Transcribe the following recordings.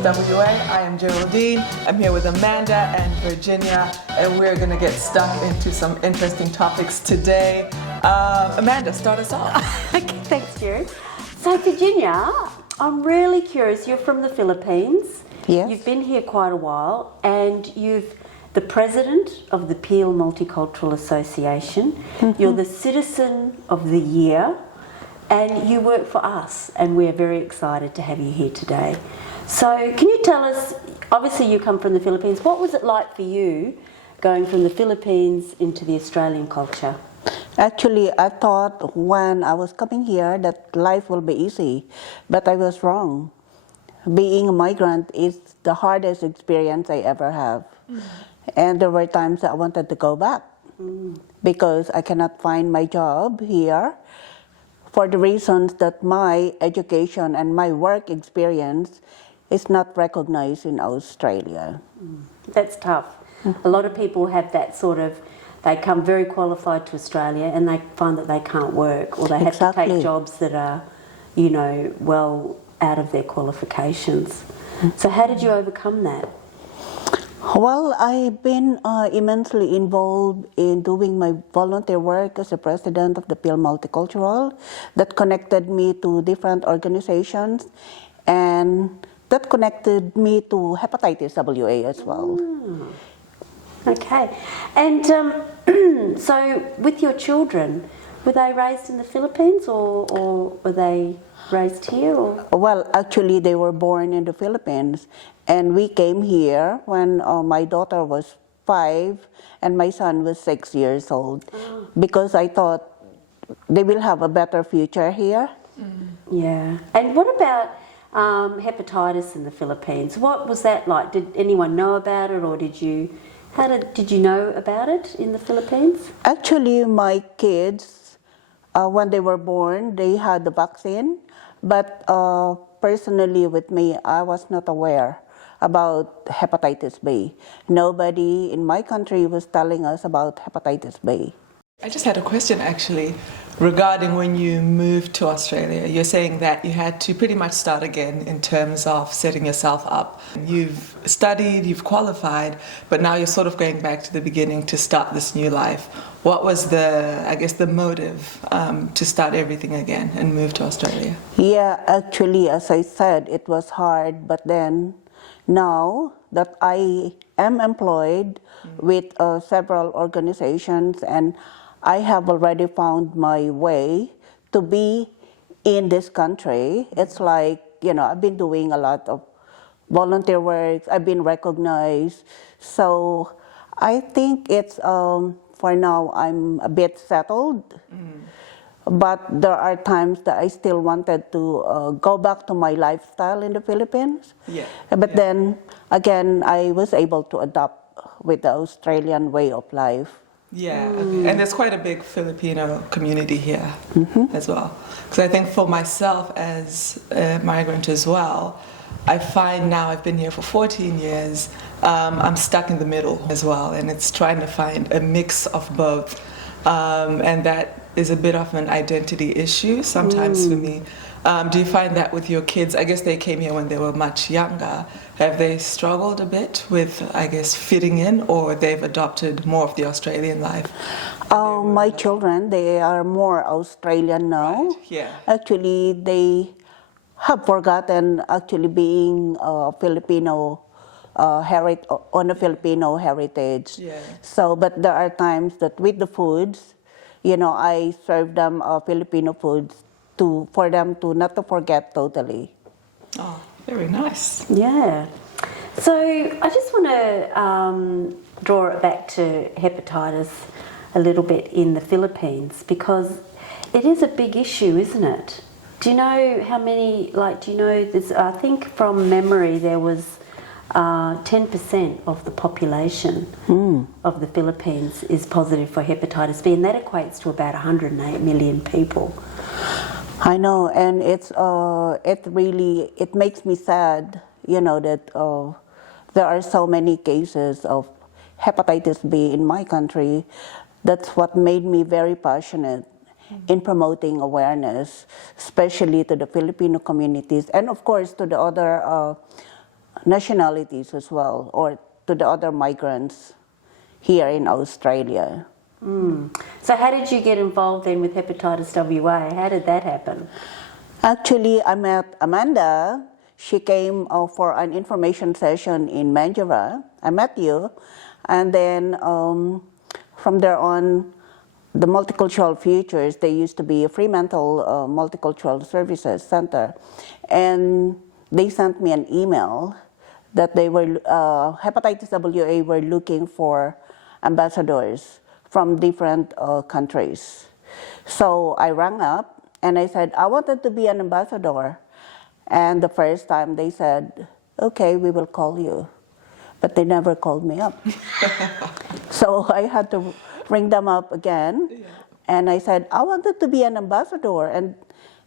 HepatitisWA. I am Geraldine. I'm here with Amanda and Virginia, and we're going to get stuck into some interesting topics today. Amanda, start us off. Okay, thanks, Jerry. So, Virginia, I'm really curious. You're from the Philippines. Yes. You've been here quite a while, and you're the president of the Peel Multicultural Association. Mm-hmm. You're the Citizen of the Year, and you work for us, and we're very excited to have you here today. So, can you tell us, obviously you come from the Philippines, what was it like for you going from the Philippines into the Australian culture? Actually, I thought when I was coming here that life will be easy, but I was wrong. Being a migrant is the hardest experience I ever have. Mm. And there were times I wanted to go back because I cannot find my job here for the reasons that my education and my work experience is not recognized in Australia. That's tough. A lot of people have that sort of, they come very qualified to Australia and they find that they can't work, or they have to take jobs that are, you know, well out of their qualifications. So how did you overcome that? Well, I've been immensely involved in doing my volunteer work as a president of the Peel Multicultural. That connected me to different organizations, and that connected me to HepatitisWA as well. Okay. And so with your children, were they raised in the Philippines or were they raised here? Or? Well, actually they were born in the Philippines, and we came here when my daughter was 5 and my son was 6 years old, because I thought they will have a better future here. Yeah. And what about hepatitis in the Philippines? What was that like? Did anyone know about it, or did you know about it in the Philippines? Actually, my kids, when they were born, they had the vaccine, but personally with me, I was not aware about hepatitis B. Nobody in my country was telling us about hepatitis B. I just had a question actually regarding when you moved to Australia. You're saying that you had to pretty much start again in terms of setting yourself up. You've studied, you've qualified, but now you're sort of going back to the beginning to start this new life. What was the motive to start everything again and move to Australia? Yeah, actually, as I said, it was hard, but then now that I am employed with several organizations, and I have already found my way to be in this country. It's like, you know, I've been doing a lot of volunteer work, I've been recognized. So I think it's, for now, I'm a bit settled. But there are times that I still wanted to go back to my lifestyle in the Philippines. Yeah. But then, again, I was able to adapt with the Australian way of life. Yeah, okay. And there's quite a big Filipino community here as well. Because I think for myself as a migrant as well, I find now I've been here for 14 years, I'm stuck in the middle as well, and it's trying to find a mix of both. And that is a bit of an identity issue sometimes for me. Do you find that with your kids? I guess they came here when they were much younger. Have they struggled a bit with, I guess, fitting in, or they've adopted more of the Australian life? My children, they are more Australian now. Right. Yeah. Actually, they have forgotten actually being Filipino on a Filipino heritage. Yeah. So, but there are times that with the foods, you know, I serve them Filipino foods for them to not to forget totally. Oh, very nice. Yeah. So I just want to draw it back to hepatitis a little bit in the Philippines, because it is a big issue, isn't it? Do you know how many, there's, I think from memory there was 10% of the population of the Philippines is positive for hepatitis B, and that equates to about 108 million people. I know, and it makes me sad, you know, that there are so many cases of hepatitis B in my country. That's what made me very passionate in promoting awareness, especially to the Filipino communities, and of course to the other nationalities as well, or to the other migrants here in Australia. So how did you get involved then with HepatitisWA? How did that happen? Actually, I met Amanda. She came for an information session in Mandurah. I met you. And then from there on, the Multicultural Futures, they used to be a Fremantle Multicultural Services Center. And they sent me an email that they were, HepatitisWA were looking for ambassadors from different countries. So I rang up and I said, I wanted to be an ambassador. And the first time they said, okay, we will call you. But they never called me up. So I had to ring them up again. And I said, I wanted to be an ambassador. And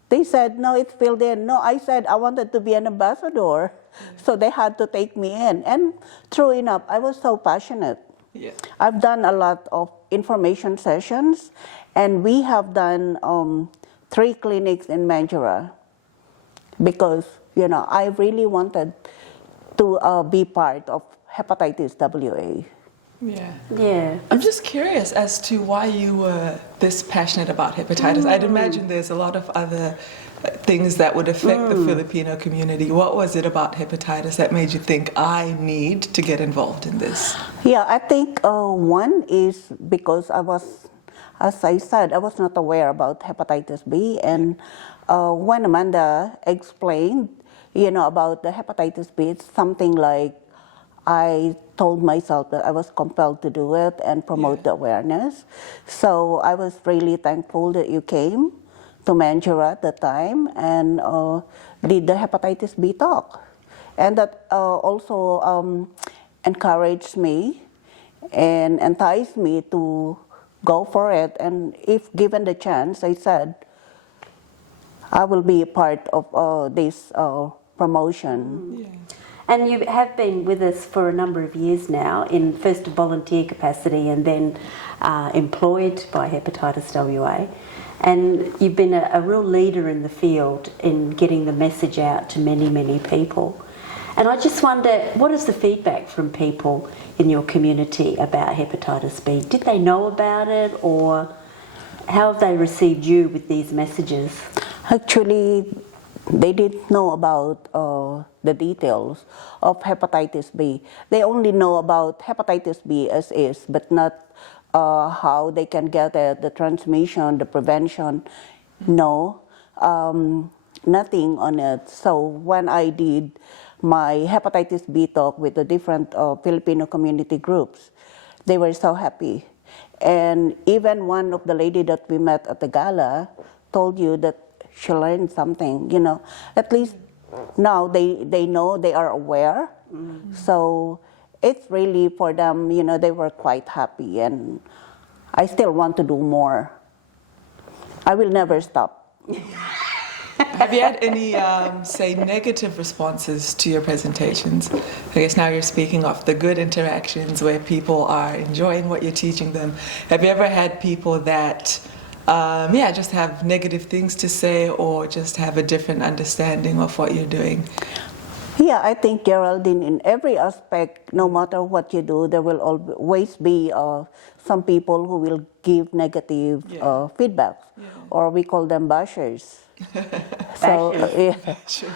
they said, no, it's filled in. No, I said, I wanted to be an ambassador. So they had to take me in. And true enough, I was so passionate. Yeah. I've done a lot of information sessions, and we have done 3 clinics in Mandurah because, you know, I really wanted to be part of HepatitisWA. Yeah. Yeah. I'm just curious as to why you were this passionate about hepatitis. I'd imagine there's a lot of other things that would affect the Filipino community. What was it about hepatitis that made you think, I need to get involved in this? Yeah, I think one is because I was, as I said, I was not aware about hepatitis B. And when Amanda explained, you know, about the hepatitis B, it's something like I told myself that I was compelled to do it and promote the awareness. So I was really thankful that you came to Mandurah at the time and did the hepatitis B talk. And that also encouraged me and enticed me to go for it. And if given the chance, I said, I will be a part of this promotion. Yeah. And you have been with us for a number of years now, in first a volunteer capacity and then employed by HepatitisWA. And you've been a real leader in the field in getting the message out to many, many people. And I just wonder, what is the feedback from people in your community about hepatitis B? Did they know about it, or how have they received you with these messages? Actually, they didn't know about the details of hepatitis B. They only know about hepatitis B as is, but not how they can get it, the transmission, the prevention. No, nothing on it. So when I did my hepatitis B talk with the different Filipino community groups, they were so happy. And even one of the lady that we met at the gala told you that she learned something, you know. At least now they know, they are aware. So it's really for them, you know, they were quite happy. And I still want to do more. I will never stop. Have you had any, say, negative responses to your presentations? I guess now you're speaking of the good interactions where people are enjoying what you're teaching them. Have you ever had people that just have negative things to say or just have a different understanding of what you're doing? Yeah, I think, Geraldine, in every aspect, no matter what you do, there will always be some people who will give negative feedback, or we call them bashers. So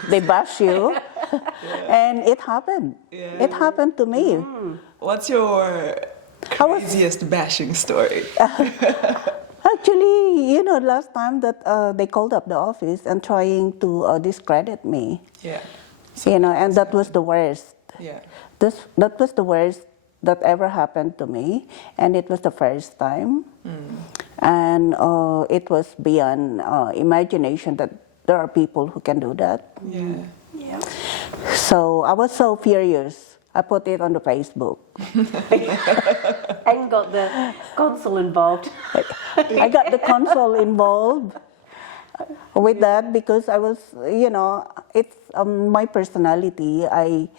they bash you, and it happened. Yeah. It happened to me. What's your craziest bashing story? Actually, you know, last time that they called up the office and trying to discredit me. Yeah. So you know, and that was the worst. Yeah. That was the worst that ever happened to me, and it was the first time. And it was beyond imagination that there are people who can do that. Yeah. Yeah. So I was so furious. I put it on the Facebook. And got the consul involved. I got the consul involved with that because I was, you know, it's my personality. I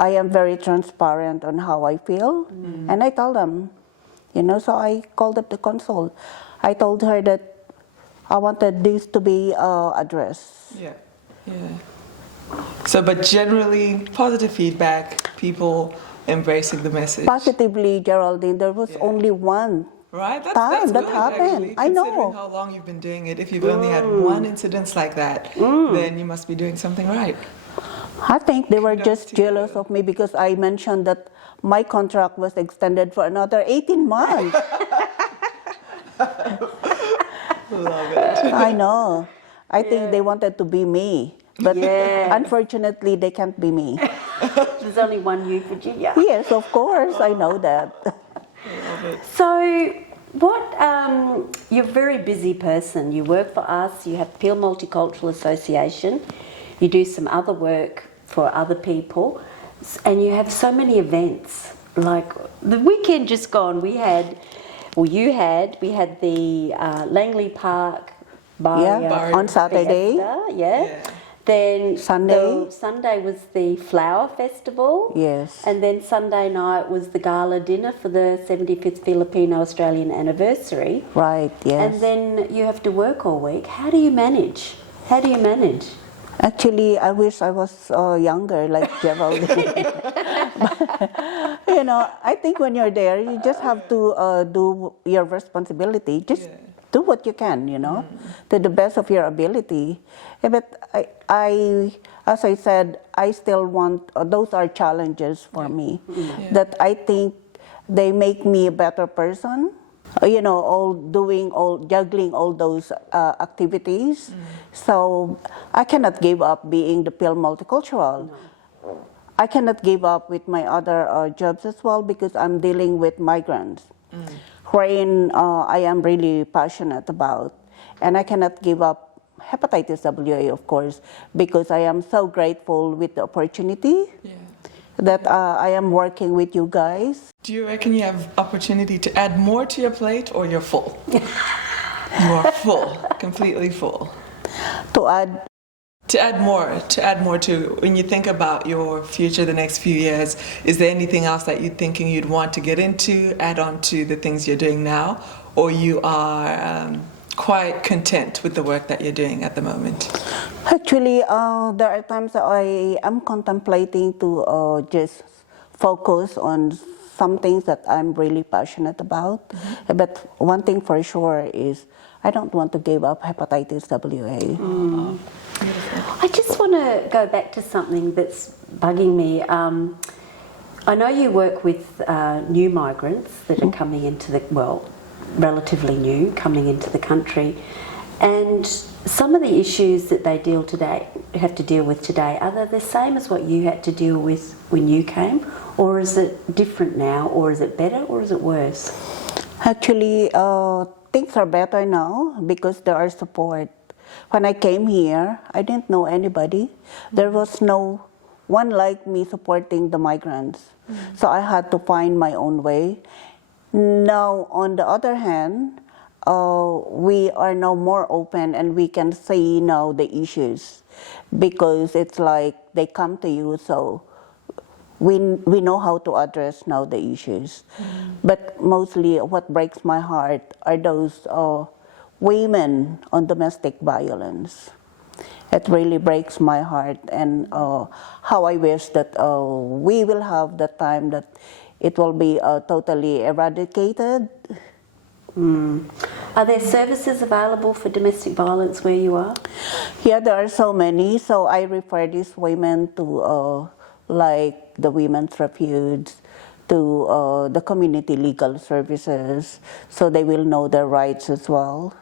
am very transparent on how I feel, and I tell them, you know. So I called up the consul. I told her that I wanted this to be addressed. Yeah, yeah. So, but generally, positive feedback, people embracing the message. Positively, Geraldine, there was only one Right? time that good, happened. actually, I considering know. how long you've been doing it. If you've only had one incident like that, then you must be doing something right. I think they were Kudos just to jealous you. of me because I mentioned that my contract was extended for another 18 months. Love it. I know. I think they wanted to be me. But Yeah. unfortunately, they can't be me. There's only one you, Virginia. Yes, of course, I know that. Love it. So, you're a very busy person. You work for us, you have Peel Multicultural Association, you do some other work for other people, and you have so many events. Like the weekend just gone, we had the Langley Park Barrier Barrier on Saturday. Fiesta, Yeah. Then Sunday? Sunday was the Flower Festival. Yes. And then Sunday night was the gala dinner for the 75th Filipino Australian anniversary. Right, yes. And then you have to work all week. How do you manage? Actually, I wish I was younger, like Geraldine. I think when you're there, you just have to do your responsibility. Just do what you can, to the best of your ability. But as I said, I still want, those are challenges for me that I think they make me a better person. Juggling all those activities. So I cannot give up being the Peel Multicultural. No. I cannot give up with my other jobs as well because I'm dealing with migrants, wherein I am really passionate about. And I cannot give up HepatitisWA, of course, because I am so grateful with the opportunity that I am working with you guys. Do you reckon you have opportunity to add more to your plate, or you're full? You are full, completely full. To add more to, when you think about your future the next few years, is there anything else that you're thinking you'd want to get into, add on to the things you're doing now, or you are quite content with the work that you're doing at the moment? Actually, there are times that I am contemplating to just focus on some things that I'm really passionate about. But one thing for sure is I don't want to give up HepatitisWA. I just want to go back to something that's bugging me. I know you work with new migrants that are coming into relatively new, coming into the country, and some of the issues that they have to deal with today, are they the same as what you had to deal with when you came, or is it different now, or is it better, or is it worse? Actually, things are better now because there are support. When I came here, I didn't know anybody. There was no one like me supporting the migrants. So I had to find my own way. Now, on the other hand, we are now more open and we can see now the issues because it's like they come to you, so we know how to address now the issues. But mostly what breaks my heart are those women on domestic violence. It really breaks my heart, and how I wish that we will have the time that it will be totally eradicated. Are there services available for domestic violence where you are? Yeah, there are so many. So I refer these women to like the Women's Refuge, to the community legal services, so they will know their rights as well.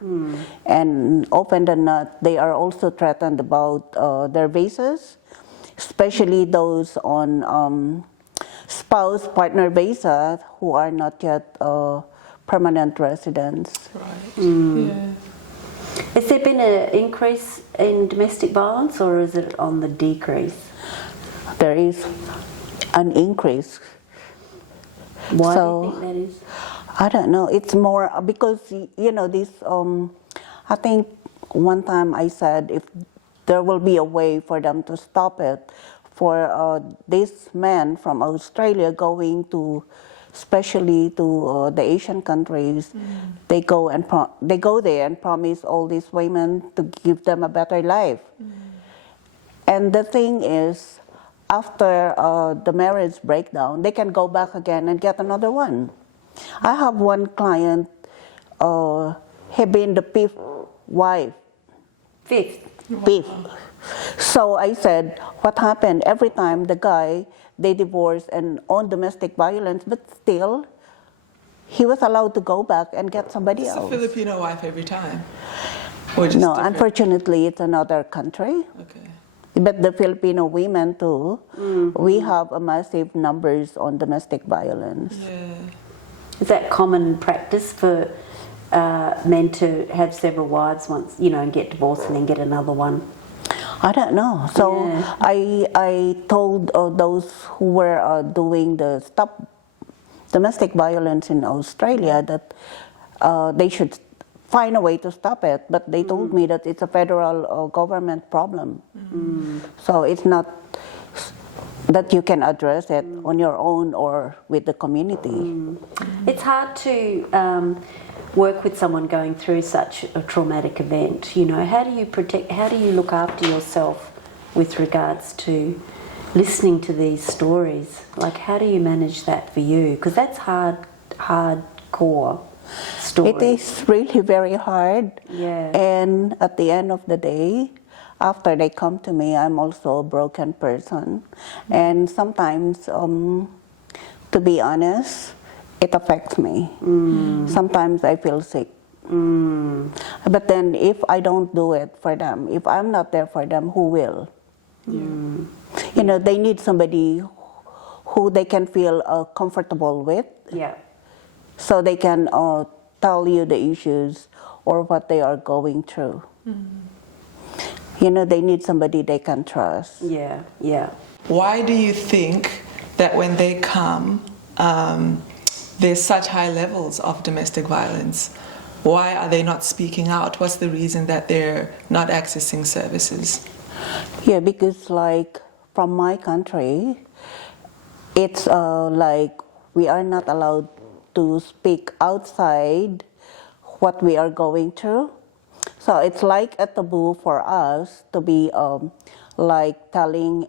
And often than not, they are also threatened about their visas, especially those on spouse partner visa who are not yet permanent residents. Right. Yeah. Has there been an increase in domestic violence, or is it on the decrease? There is an increase. Why So, do you think that is? I don't know. It's more because this. I think one time I said if there will be a way for them to stop it, for these men from Australia going to, especially to the Asian countries, they go there and promise all these women to give them a better life. And the thing is, after the marriage breakdown, they can go back again and get another one. I have one client, he been the fifth wife. Fifth. So I said, what happened? Every time the guy, they divorced and on domestic violence, but still, he was allowed to go back and get somebody It's else. a Filipino wife every time? Or just No, different? unfortunately, it's another country. Okay. But the Filipino women too, we have a massive numbers on domestic violence. Yeah. Is that common practice for men to have several wives once, and get divorced and then get another one? I don't know. So Yeah. I told those who were doing the Stop Domestic Violence in Australia that they should find a way to stop it, but they told me that it's a federal government problem. So it's not that you can address it on your own or with the community. It's hard to work with someone going through such a traumatic event. How do you look after yourself with regards to listening to these stories? Like, how do you manage that for you? Because that's hardcore story. It is really very hard. Yeah. And at the end of the day, after they come to me, I'm also a broken person. And sometimes, to be honest, it affects me. Sometimes I feel sick. But then if I don't do it for them, if I'm not there for them, who will? They need somebody who they can feel comfortable with. Yeah. So they can tell you the issues or what they are going through. They need somebody they can trust. Yeah, yeah. Why do you think that when they come, there's such high levels of domestic violence? Why are they not speaking out? What's the reason that they're not accessing services? Yeah, because from my country, it's like we are not allowed to speak outside what we are going through. So it's like a taboo for us to be telling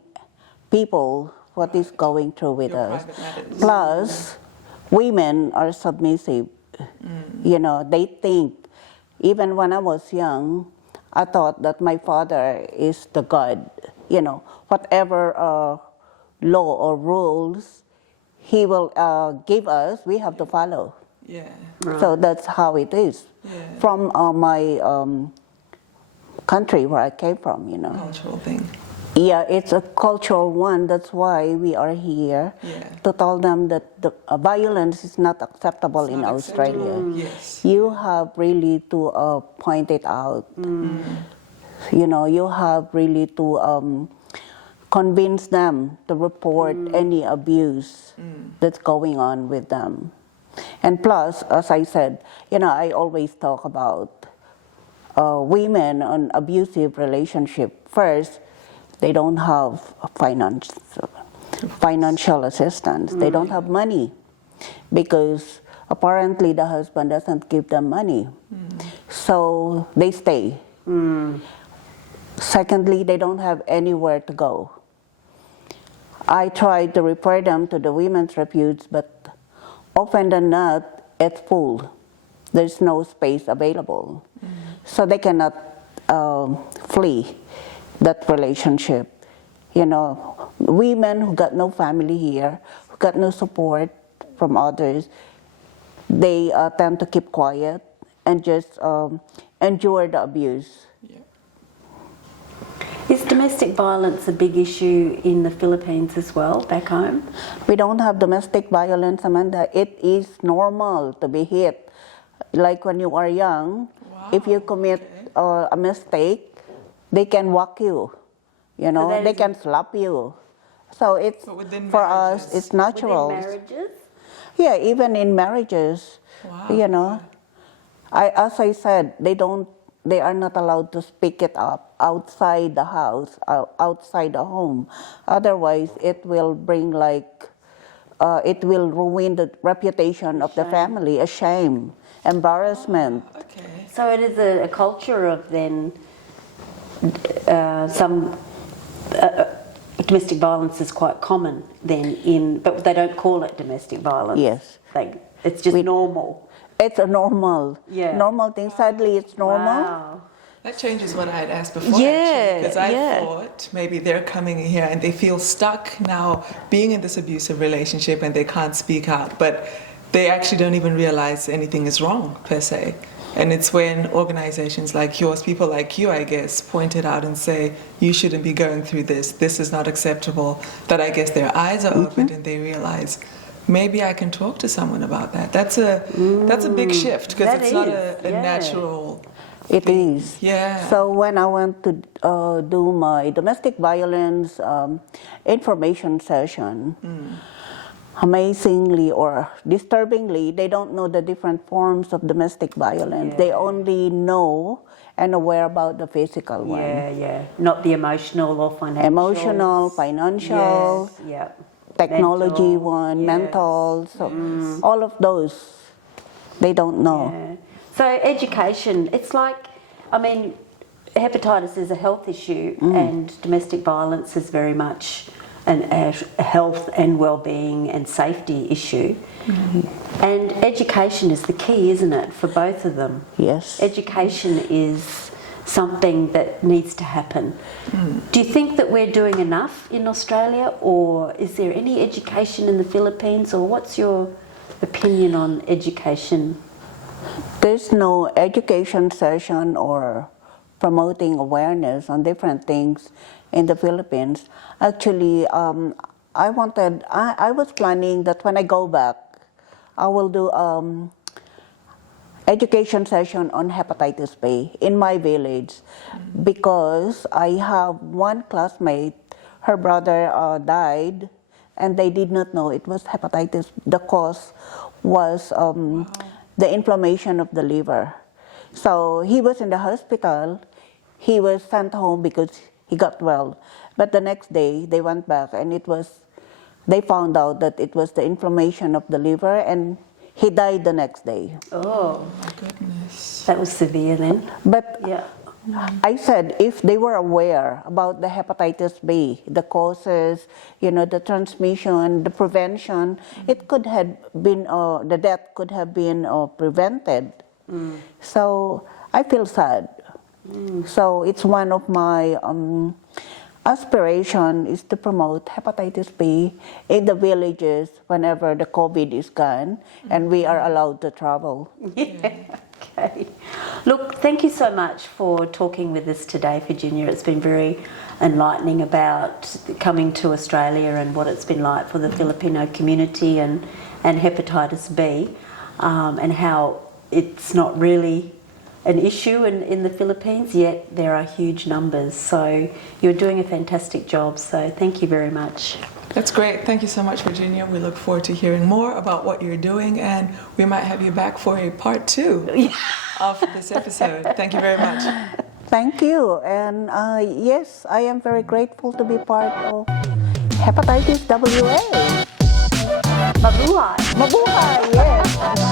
people what is going through with Your us. private matters. Plus, women are submissive. They think, even when I was young, I thought that my father is the God. Whatever law or rules he will give us, we have to follow. Yeah. So that's how it is. Yeah. From my country where I came from, Cultural thing. Yeah, it's a cultural one. That's why we are here to tell them that the violence is not acceptable in Not Australia. acceptable. Yes. You have really to point it out. You have really to convince them to report any abuse that's going on with them. And plus, as I said, I always talk about women on abusive relationship. First, they don't have financial assistance. They don't have money because apparently the husband doesn't give them money. So they stay. Secondly, they don't have anywhere to go. I tried to refer them to the women's refuge, but often than not, it's full. There's no space available. So they cannot flee that relationship. Women who got no family here, who got no support from others, they tend to keep quiet and just endure the abuse. Is domestic violence a big issue in the Philippines as well, back home? We don't have domestic violence, Amanda. It is normal to be hit. Like when you are young, if you commit a mistake, they can whack you. They can slap you. So it's for us, it's natural. Within marriages? Yeah, even in marriages. Wow. As I said, they are not allowed to speak it up outside the house, outside the home. Otherwise, it will bring it will ruin the reputation of the family, a shame, embarrassment. Okay. So it is a culture of then some domestic violence is quite common then but they don't call it domestic violence. Yes. It's just normal. It's a normal thing. Sadly, it's normal. Wow. That changes what I had asked before, Yeah, because I yeah. thought maybe they're coming in here and they feel stuck now being in this abusive relationship and they can't speak out, but they actually don't even realize anything is wrong per se. And it's when organizations like yours, people like you, I guess, point it out and say, you shouldn't be going through this is not acceptable, that I guess their eyes are opened and they realize, maybe I can talk to someone about that. That's a big shift, because it's not a natural... It is. Yeah. So when I went to do my domestic violence information session, amazingly or disturbingly, they don't know the different forms of domestic violence. They only know and aware about the physical one. Yeah. Not the emotional or financial. Emotional, financial, technology mental. So all of those, they don't know. Yeah. So education, it's like, I mean, hepatitis is a health issue and domestic violence is very much a health and well-being and safety issue. And education is the key, isn't it, for both of them? Yes. Education is something that needs to happen. Do you think that we're doing enough in Australia, or is there any education in the Philippines, or what's your opinion on education? There's no education session or promoting awareness on different things in the Philippines. Actually, I was planning that when I go back, I will do education session on hepatitis B in my village, because I have one classmate, her brother died, and they did not know it was hepatitis. The cause was the inflammation of the liver. So he was in the hospital. He was sent home because he got well. But the next day they went back and they found out that it was the inflammation of the liver, and he died the next day. Oh, my goodness. that was severe then. But I said if they were aware about the hepatitis B, the causes, the transmission, the prevention, it could have been, the death could have been prevented. So I feel sad. So it's one of my aspiration is to promote hepatitis B in the villages whenever the COVID is gone and we are allowed to travel. Okay. Look, thank you so much for talking with us today, Virginia. It's been very enlightening about coming to Australia and what it's been like for the Filipino community and hepatitis B, and how it's not really an issue in the Philippines, yet there are huge numbers. So you're doing a fantastic job, so thank you very much. That's great. Thank you so much, Virginia. We look forward to hearing more about what you're doing, and we might have you back for a part 2 of this episode. Thank you very much. Thank you. And yes, I am very grateful to be part of HepatitisWA. Mabuhay! Mabuhay, yes.